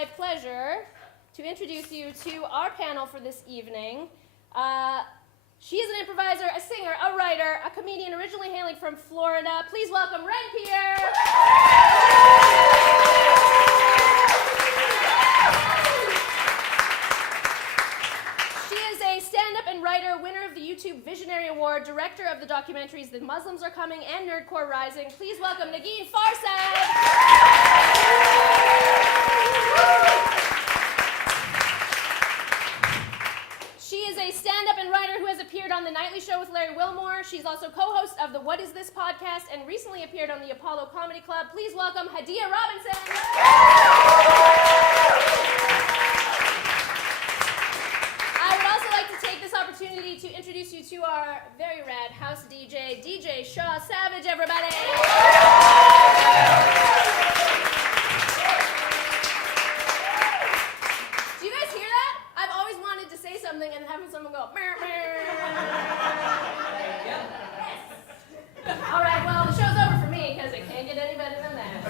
my pleasure to introduce you to our panel for this evening. She is an improviser, a singer, a writer, a comedian originally hailing from Florida. Please welcome Peir. She is a stand-up and writer, winner of the YouTube Visionary Award, director of the documentaries The Muslims Are Coming and Nerdcore Rising. Please welcome Negin Farsad. She is a stand-up and writer who has appeared on The Nightly Show with Larry Wilmore. She's also co-host of the What Is This podcast and recently appeared on the Apollo Comedy Club. Please welcome Hadiyah Robinson. I would also like to take this opportunity to introduce you to our very rad house DJ, DJ Shaw Savage, everybody. Do you guys hear that? I've always wanted to say something and having someone go, mer, mer. Yes. All right, well, the show's over for me because it can't get any better than that.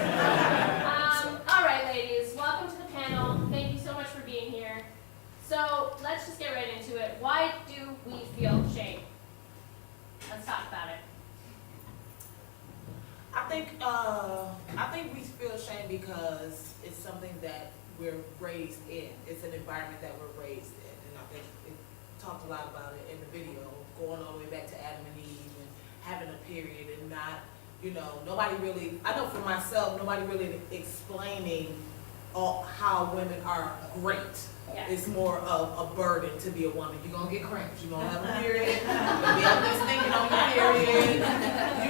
All right, ladies, welcome to the panel. Thank you so much for being here. So let's just get right into it. Why do we feel shame? Let's talk about it. I think we feel shame because it's something that we're raised in. It's an environment that we're raised in, and I think it talked a lot about it in the video, going all the way back to Adam and Eve and having a period and not, nobody really. I know for myself, nobody really explaining how women are great. Yeah. It's more of a burden to be a woman. You're gonna get cramps. You're gonna have a period. You're gonna be up there stinking on your period.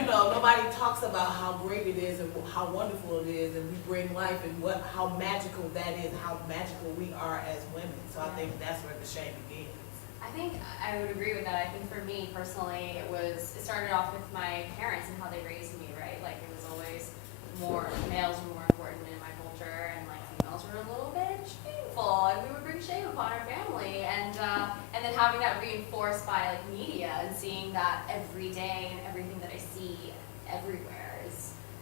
Nobody talks about how great it is and how wonderful it is, and we bring life and how magical that is, how magical we are as women. So I think that's where the shame begins. I think I would agree with that. I think for me personally, it started off with my parents and how they raised me, right? Like it was always males were more important in my culture, and like females were a little bit shameful, and we would bring shame upon our family, and then having that reinforced by like media and seeing that every day and everything that I see everywhere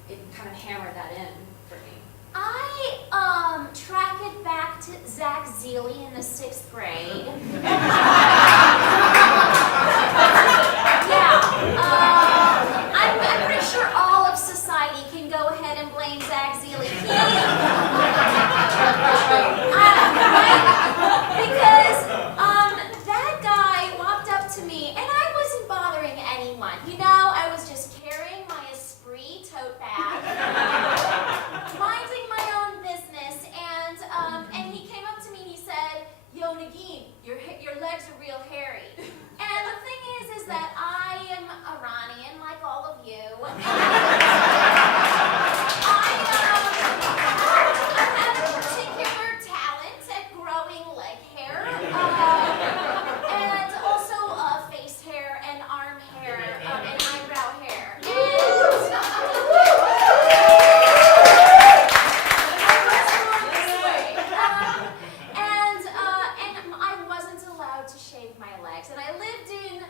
it kind of hammered that in for me. I track it back to Zach Zeely in the 6th grade. I'm pretty sure all of society can go ahead and blame Zach Zeely. Because that guy walked up to me, and I wasn't bothering anyone. I was just carrying my Esprit tote bag, minding my own business, and he came up to me and he said, "Yo, Negin, your legs are real hairy." And the thing is that I am Iranian, like all of you. I have a particular talent at growing leg hair, and also face hair and arm hair and eyebrow hair. And I wasn't allowed to shave my legs, and I lived in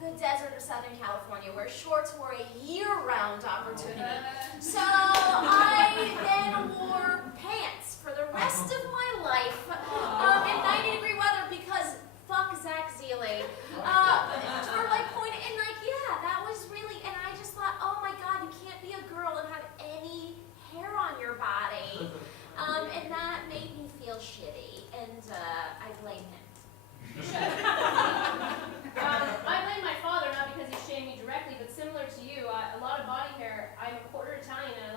the desert of Southern California, where shorts were a year-round opportunity. So I then wore pants for the rest of my life in 90-degree weather because fuck Zach Zeely. That was really, and I just thought, oh my God, you can't be a girl and have any hair on your body. And that made me feel shitty, and I blame him. I blame my father, not because he shamed me directly, but similar to you, a lot of body hair. I'm a quarter Italian, and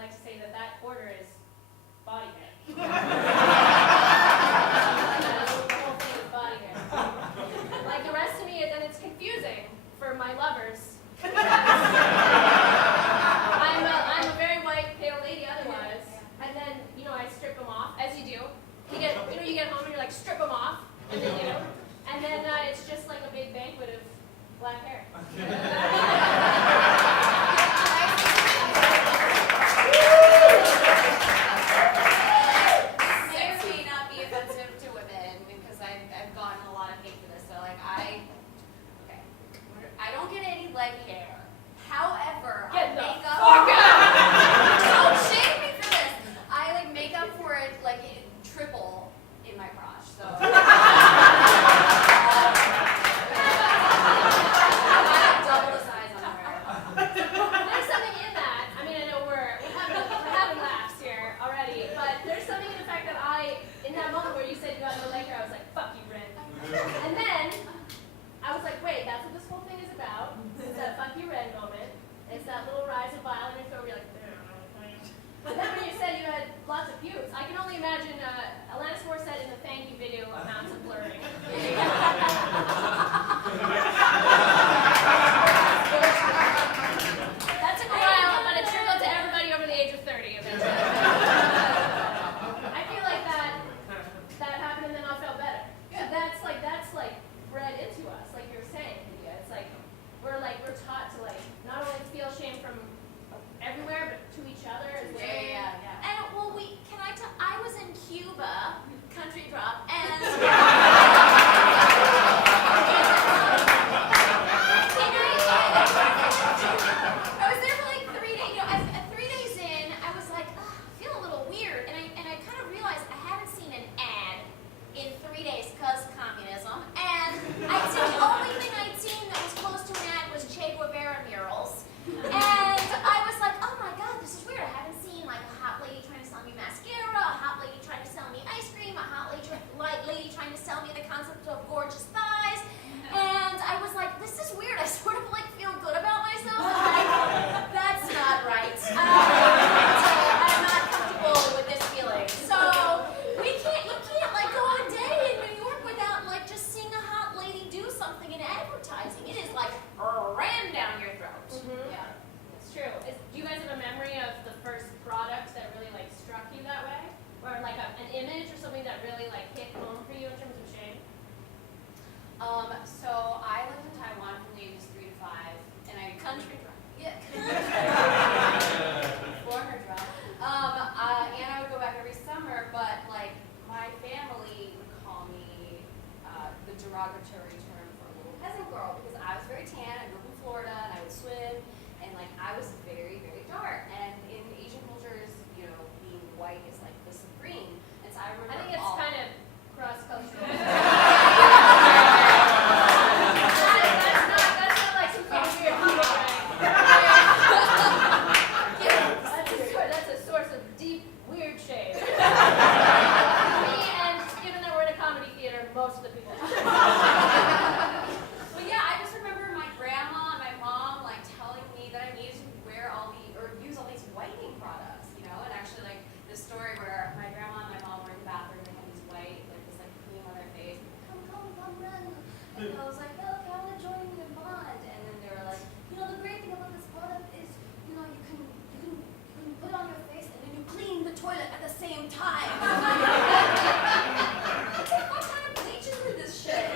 rise of violin info where you're like, but then when you said you had lots of pubes, I can only imagine Alanis Morissette in the Thank You video amounts of blurring. That took a while, but it trickled to everybody over the age of 30 eventually. I feel like that happened and then I felt better. So that's like bred into us, like you were saying, Hadiyah. It's like we're taught to like not only feel shame from everywhere, but to each other as well. Yeah. And well, I was in Cuba, country drop, and I was there for like 3 days. You know, 3 days in, I was like, I feel a little weird, and I kind of realized I haven't seen an ad in 3 days because communism, and the only thing I'd seen that was close to an ad was Che Guevara murals, and I was like, oh my god, this is weird. I haven't seen like a hot lady trying to sell me mascara, a hot lady trying to sell me ice cream, a hot lady trying to sell me the concept of gorgeous thighs, and I was like, this is weird. I sort of like feel good about myself. Like, that's not right. I'm not comfortable with this feeling. So you can't like go a day in New York without like just seeing a hot lady do something in advertising. It is like ran down your throat. Mm-hmm. Yeah. It's true. Do you guys have a memory of the first product that really like struck you that way? Or like an image or something that really like hit home for you in terms of shame? So I lived in Taiwan from the ages 3 to 5, and I Country drop. Yeah. Foreigner drop. And I would go back every summer, but like my family would call me the derogatory term for a little peasant girl because I was very tan. I grew up in Florida, and I would swim, and like I was very, very dark. And in Asian cultures, you know, being white is like the supreme. And so I remember. I think it's kind of cross-cultural. That's not like some kind of weird people thing. That's a source of deep, weird shame. Me, and given that we're in a comedy theater, most of the people. But yeah, I just remember my grandma and my mom like telling me that I needed to use all these whitening products, you know, and actually like this story where my grandma and my mom were in the bathroom, they had these white, like this like cream on their face, come run. And I was like, oh, okay, I want to join you in bond. And then they were like, you know, the great thing about this product is, you know, you can put it on your face and then you clean the toilet at the same time. What kind of bleach is in this shit?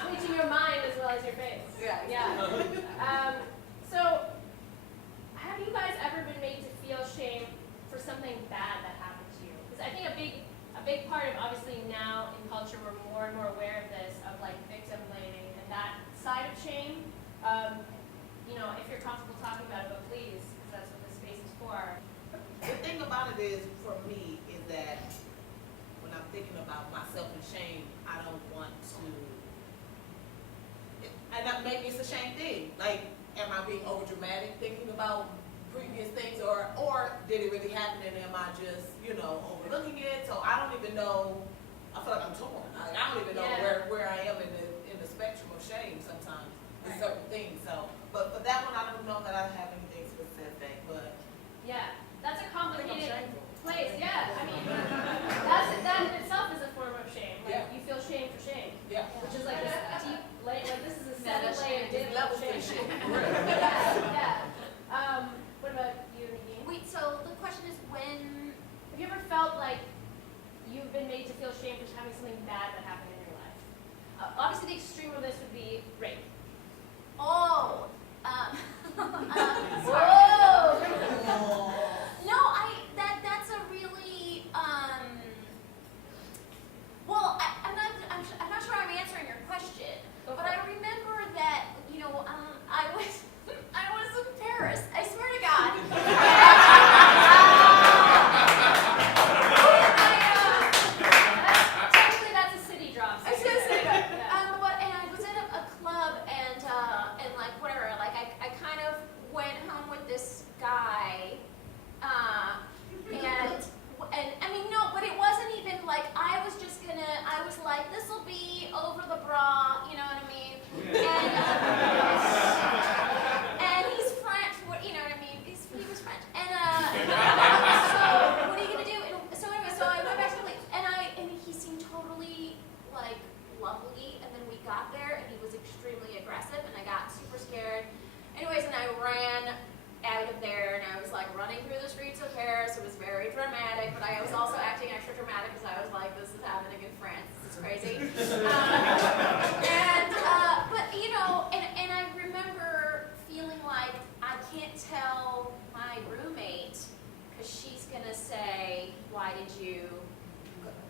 Bleaching your mind as well as your face. Yeah. So, have you guys ever been made to feel shame for something bad that happened to you? Because I think a big part of obviously now in culture we're more and more aware of this, of like victim blaming and that side of shame. You know, if you're comfortable talking about it, but please, because that's what this space is for. The thing about it is, for me, is that when I'm thinking about myself and shame, I don't want to, and that maybe it's a shame thing. Like, am I being over dramatic thinking about previous things, or did it really happen and am I just, you know, overlooking it? So I don't even know. I feel like I'm torn. Like, I don't even know where I am in the spectrum of shame sometimes with certain things. So, but for that one, I don't know that I have anything specific. But Yeah, that's a I think I'm complicated shameful. place. Yeah, I mean, that in itself is a form of shame. Like Yeah. you feel shame for shame, Yeah. which is like this deep, like this is a Meta seven-layer shame. dip of Levels to shame. shit. Yeah. What about you, Negin? Wait, so the question is when. Have you ever felt like you've been made to feel shame for having something bad that happened in your life? Obviously, the extreme of this would be rape. Oh, running through the streets of Paris. It was very dramatic, but I was also acting extra dramatic because I was like, this is happening in France. This is crazy. But you know, and I remember feeling like I can't tell my roommate because she's gonna say, why did you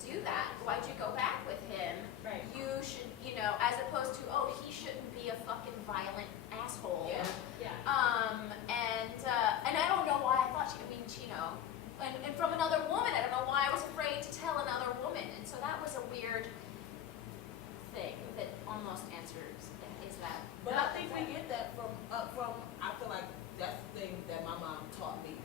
do that? Why'd you go back with him? Right. You should, you know, as opposed to, oh, he shouldn't be a fucking violent asshole. Yeah. And I don't know why I thought she, I mean, you know, and from another woman, I don't know why I was afraid to tell another woman. And so that was a weird thing that almost answers, is that. But I think we get that from, I feel like that's the thing that my mom taught me.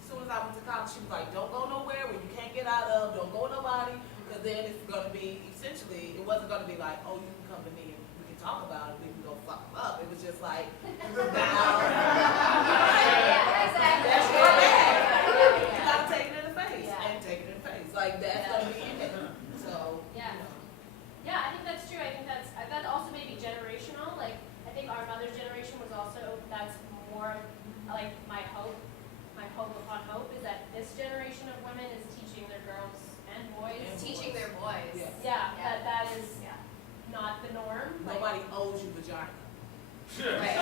As soon as I went to college, she was like, don't go nowhere where you can't get out of, don't go with nobody, because then it's going to be, essentially, it wasn't going to be like, oh, you can come to me and we can talk about it, we can go fuck them up. It was just like, now, Exactly. that's your bag. You got to take it in the face, and take it in the face. Like, that's going to be it. So, Yeah. you know. Yeah, I think that's true. I think that also may be generational. Like, I think our mother's generation was also, that's more like my hope upon hope is that this generation of women is teaching their girls and boys. Teaching their boys. Yeah. Yeah, that is not the norm. Like, Nobody owes you vagina. Right.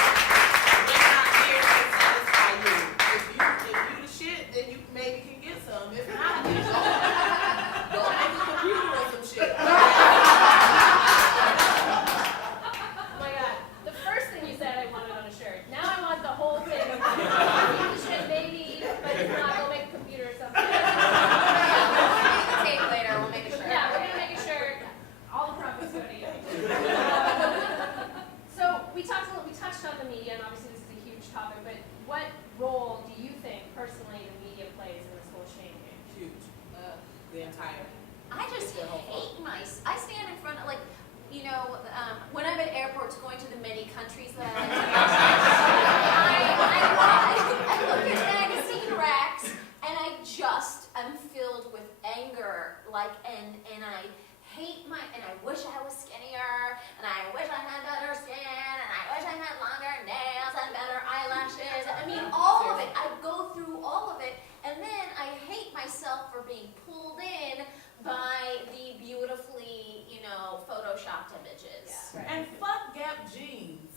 We're not here to satisfy you. If you the shit, then you maybe can get some. If not, then go make a computer or some shit. oh my god, the first thing you said I wanted on a shirt. Now I want the whole thing. Keep the shit, baby, but if not, go make a computer or something. Tape later, we'll make a shirt. Yeah, we're gonna make a shirt. All the profits go to you. So we touched on the media, and obviously this is a huge topic. But what role do you think personally the media plays in this whole shame game? Huge. The entire. I just hate I stand in front of, like, you know, when I'm at airports going to the many countries that I look at magazine racks and I just am filled with anger, like, and I hate and I wish I was skinnier, and I wish I had better skin, and I wish I had longer nails and better eyelashes. I mean, all of it. I go through all of it, and then I hate myself for being pulled in by the beautifully, you know, photoshopped images. Yeah, right. And fuck Gap jeans.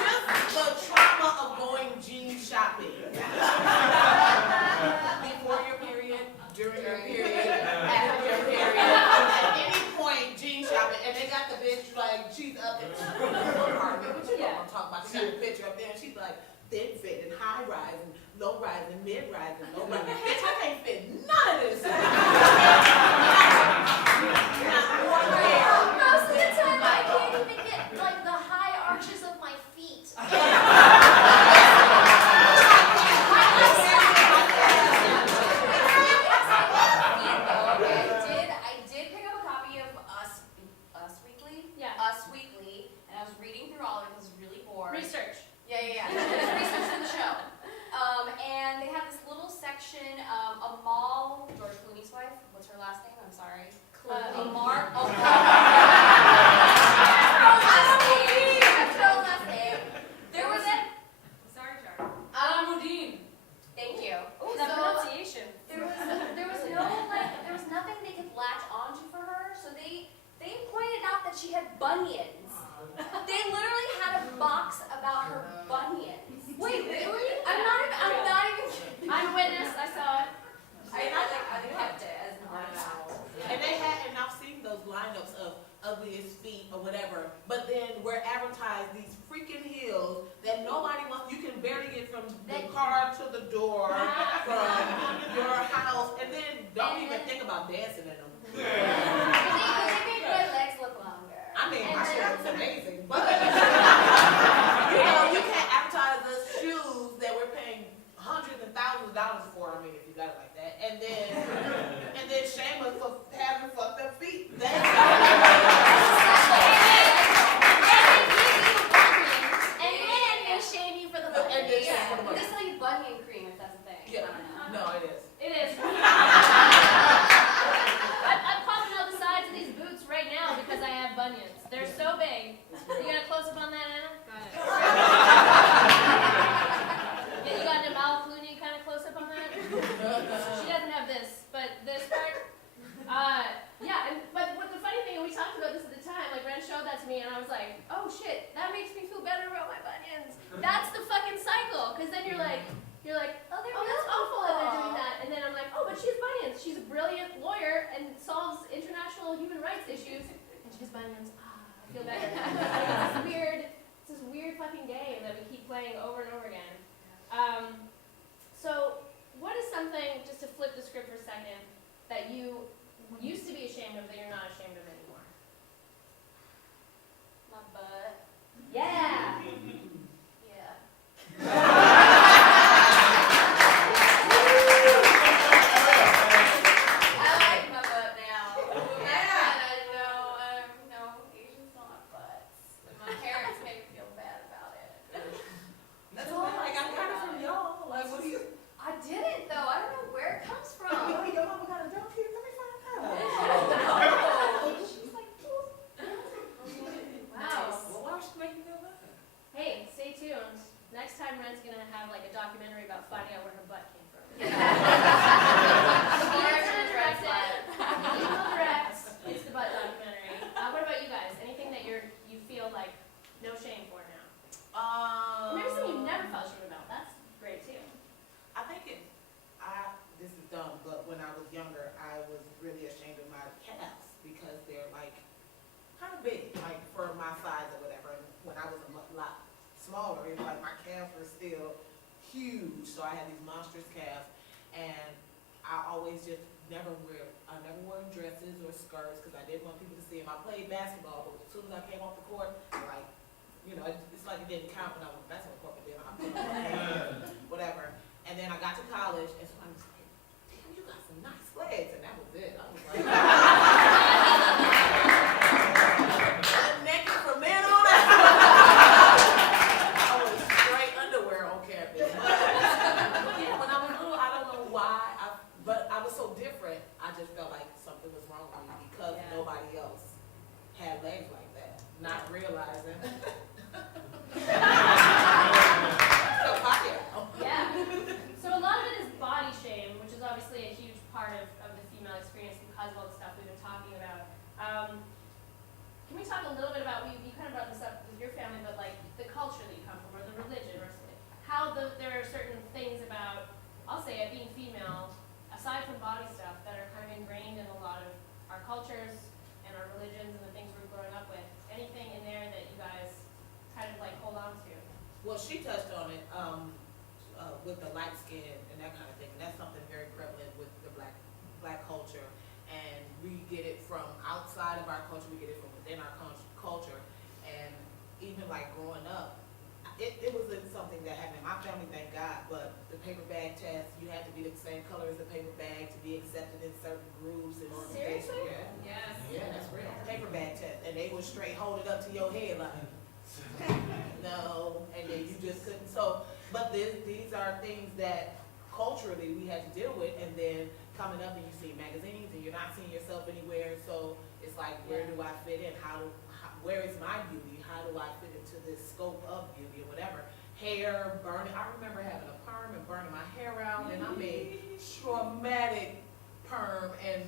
Just the trauma of going jean shopping. Before your period, during your period, after your period, at any point jean shopping, and they got the bitch like, she's up in pardon me, but you know what I'm talking about. She got a picture up there and she's like, thin fit and high rise and low rise and mid rise and low rise. Bitch, I can't fit none of this. Not one pair. Most of the time, I can't even get, like, the high arches of my feet. I did pick up a copy of Us Weekly? Yeah. Us Weekly, and I was reading through all of it. I was really bored. Research. Yeah. Just research for the show. And they have this little section, Amal, George Clooney's wife. What's her last name? I'm sorry. Amar. There was a. Sorry, Charlie. Alamuddin. Thank you. Oh, that pronunciation. There was nothing they could latch onto for her, so they pointed out that she had bunions. They literally had a box about her bunions. Wait, really? I'm not even kidding. I'm witness. I saw it. I kept it as an artifact. And they had, and I've seen those lineups of ugliest feet or whatever, but then we're advertised these freaking heels that nobody wants. You can barely get from the car to the door, from your house, and then don't even think about dancing in them. They made my legs look longer. I mean, my shit looks amazing, but you know, you can't advertise us shoes that we're paying hundreds and thousands of dollars for. I mean, if you got it like that, and then shame us for having fucked up feet. And then they shame you for the bunions. And then shame for the They bunions. sell you bunion cream if that's a thing. Yeah, I don't know. no, it is. It is. I bunions. They're so big. You got a close-up on that, Anna? Got it. Yeah, you got an Amal Clooney kind of close-up on that? She doesn't have this, but this part. Yeah, but what the funny thing, and we talked about this at the time, like Ren showed that to me, and I was like, oh shit, that makes me feel better about my bunions. That's the fucking cycle, because then you're like, oh, that's awful that they're doing that, and then I'm like, oh, but she has bunions. She's a brilliant lawyer and solves international human rights issues, and she has bunions. I feel better. It's this weird fucking game that we keep playing over and over again. So, what is something, just to flip the script for a second, that you used to be ashamed of that you're not ashamed of anymore? My butt. Yeah! Yeah. I like my butt now. Yeah. I know Asians don't have butts. And my parents make me feel bad about it. That's all like I got it from y'all. Like, what do you? I didn't though. I don't know where it comes from. Oh, your mama got a donkey? Let me find out. She's like, Wow. Well, why would she make you feel bad? Hey, stay tuned. Next time Ren's gonna have like a documentary about finding out where her butt came from. Direct. It's the butt documentary. What about you guys? Anything that you feel like no shame for now? Or maybe something you've never felt shame about. That's great too. I think this is dumb, but when I was younger, I was really ashamed of my calves because they're like kind of big, like for my size or whatever. And when I was a lot smaller, it was like my calves were still huge. So I had these monstrous calves, and I always just never wore dresses or skirts because I didn't want people to see them. I played basketball, but as soon as I came off the court, like, you know, it's like it didn't count when I was on the basketball court, but then I put on my pants, whatever. And then I got to college, and somebody was like, damn, you got some nice legs, and that was it. I was like, naked for men on that. I was straight underwear on campus. But yeah, when I was little, I don't know why, but I was so different, I just felt like something was wrong with me because nobody else had legs like that, not realizing. Yeah. So a lot of it is body shame, which is obviously a huge part of the female experience because of all the stuff we've been talking about. Can we talk a little bit about, you kind of brought this up with your family, but like the culture that you come from, or the religion, or how there are certain things about, I'll say it, being female, aside from body stuff, that are kind of ingrained in a lot of our cultures and our religions and the things we're growing up with. Anything in there that you guys kind of like hold on to? Well, she touched on it with the light skin and that kind of thing. And that's something very prevalent with the black culture. And we get it from outside of our culture. We get it from within our culture. And even like growing up, it wasn't something that happened in my family, thank God. But the paper bag test, you had to be the same color as the paper bag to be accepted in certain groups and organizations. Seriously? Yeah. Yes. Yeah, that's real. Paper bag test. And they would straight hold it up to your head like, no, and then you just couldn't. So, but these are things that culturally we had to deal with, and then coming up and you see magazines and you're not seeing yourself anywhere. So it's like, where do I fit in? Where is my beauty? How do I fit into this scope of beauty or whatever? Hair, burning. I remember having a perm and burning my hair out, and I made traumatic perm and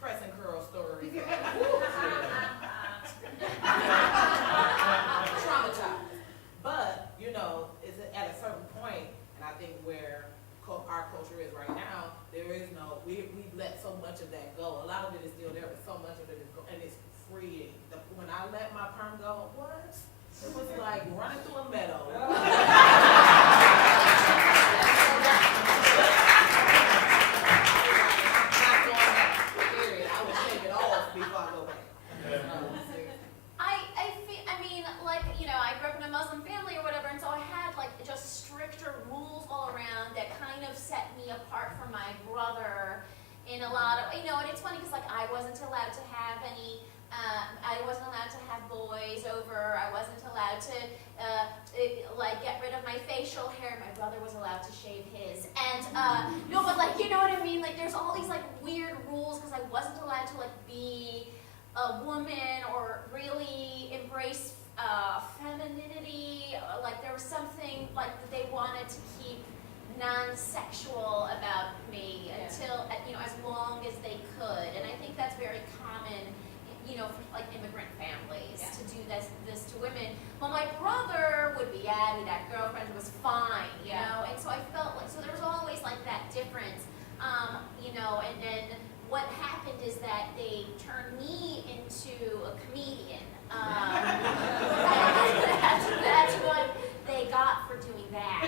press and curl stories. Traumatized. But, you know, it's at a certain point, and I think where our culture is right now, there is no, we've let so much of that go. A lot of it is still there, but so much of it is and it's freeing. When I let my perm go, what? It was like running through a meadow. In a lot of, and it's funny because I wasn't allowed to have any, I wasn't allowed to have boys over, I wasn't allowed to get rid of my facial hair. My brother was allowed to shave his, and no, but you know what I mean? There's all these weird rules because I wasn't allowed to be a woman or really something like that they wanted to keep non-sexual about me until, as long as they could. And I think that's very common, for like immigrant families to do this to women. Well, my brother would be he'd have girlfriends, it was fine, you know? And so I felt like, so there was always like that difference, and then what happened is that they turned me into a comedian. That's what they got for doing that.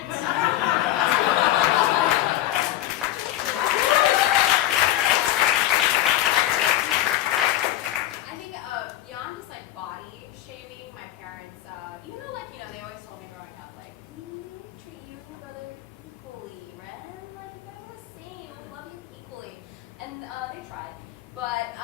I think beyond just like body shaming, my parents, even though they always told me growing up, like, we treat you and your brother equally, right? Like, you guys are the same, we love you equally. And they tried. But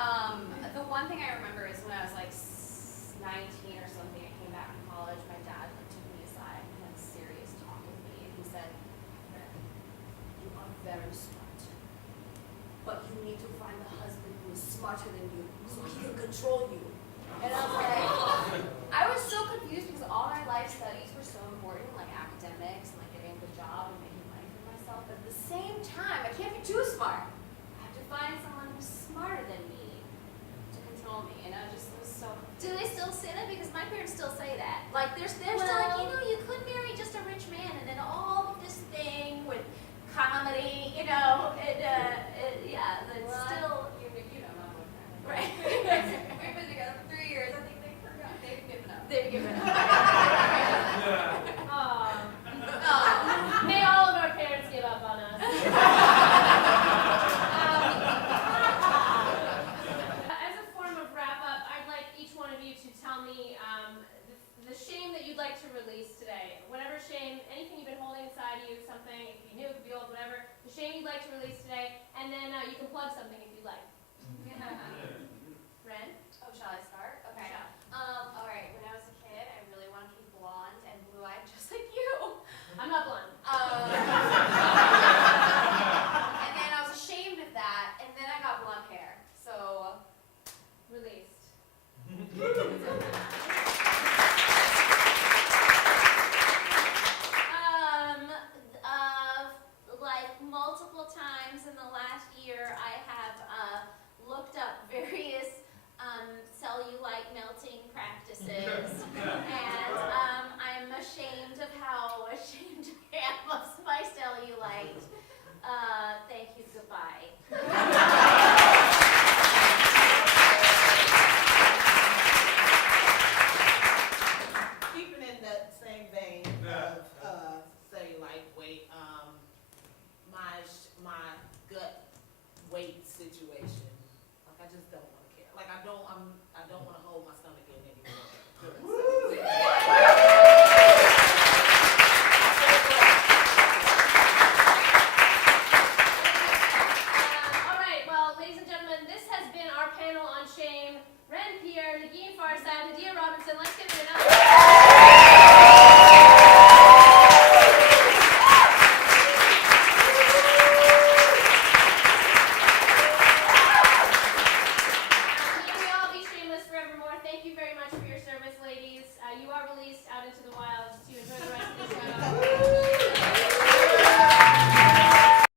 the one thing I remember is when I was like 19 or something, I came back from college, my dad took me aside and had a serious talk with me, and he said, "You are very smart, but you need to find a husband who is smarter than you, so he can control you." And I was like, I was so confused because all my life studies were so important, like academics and like getting a good job and making money for myself, but at the same time, I can't be too smart. I have to find someone who's smarter than me to control me, and I just was so. Do they still say that? Because my parents still say that. Like, they're still like, you could marry just a rich man, and then all of this thing with comedy, that's Well, still. You know, my boyfriend. Right. We've been together for 3 years. I think they forgot. They've given up. They've given up. May all of our parents give up on us. As a form of wrap-up, I'd like each one of you to tell me the shame that you'd like to release today. Whatever shame, anything you've been holding inside of you, something, it could be new, it could be old, whatever, the shame you'd like to release today, and then you can plug something if you'd like.